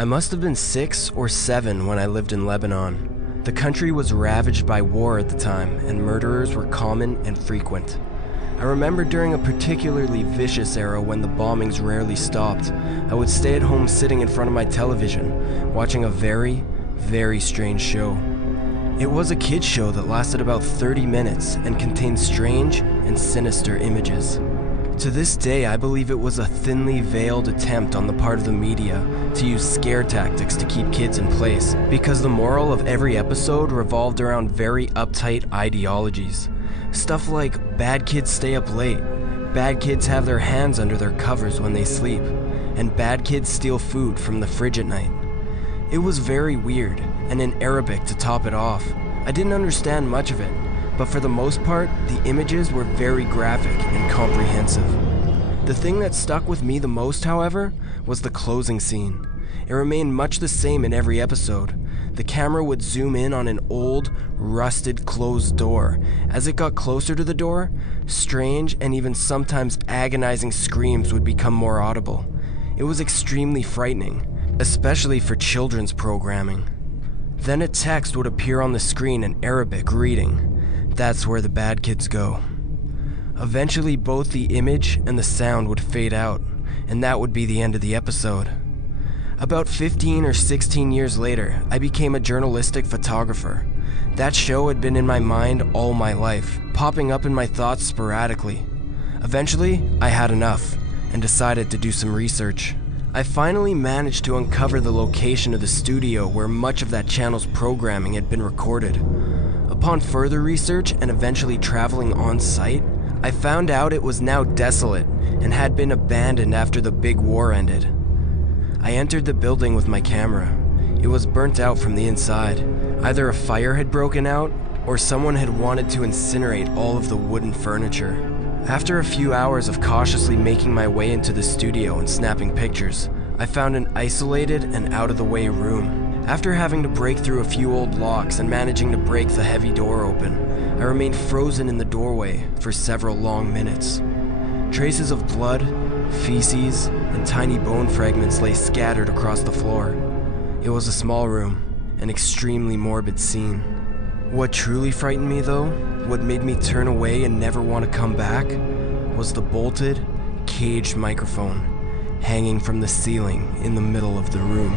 I must have been 6 or 7 when I lived in Lebanon. The country was ravaged by war at the time, and murderers were common and frequent. I remember during a particularly vicious era when the bombings rarely stopped, I would stay at home sitting in front of my television, watching a very, very strange show. It was a kids' show that lasted about 30 minutes and contained strange and sinister images. To this day, I believe it was a thinly veiled attempt on the part of the media to use scare tactics to keep kids in place, because the moral of every episode revolved around very uptight ideologies. Stuff like bad kids stay up late, bad kids have their hands under their covers when they sleep, and bad kids steal food from the fridge at night. It was very weird, and in Arabic to top it off. I didn't understand much of it, but for the most part, the images were very graphic and comprehensive. The thing that stuck with me the most, however, was the closing scene. It remained much the same in every episode. The camera would zoom in on an old, rusted closed door. As it got closer to the door, strange and even sometimes agonizing screams would become more audible. It was extremely frightening, especially for children's programming. Then a text would appear on the screen in Arabic reading, "That's where the bad kids go." Eventually, both the image and the sound would fade out, and that would be the end of the episode. About 15 or 16 years later, I became a journalistic photographer. That show had been in my mind all my life, popping up in my thoughts sporadically. Eventually, I had enough, and decided to do some research. I finally managed to uncover the location of the studio where much of that channel's programming had been recorded. Upon further research and eventually traveling on site, I found out it was now desolate and had been abandoned after the big war ended. I entered the building with my camera. It was burnt out from the inside. Either a fire had broken out, or someone had wanted to incinerate all of the wooden furniture. After a few hours of cautiously making my way into the studio and snapping pictures, I found an isolated and out-of-the-way room. After having to break through a few old locks and managing to break the heavy door open, I remained frozen in the doorway for several long minutes. Traces of blood, feces, and tiny bone fragments lay scattered across the floor. It was a small room, an extremely morbid scene. What truly frightened me though, what made me turn away and never want to come back, was the bolted, caged microphone hanging from the ceiling in the middle of the room.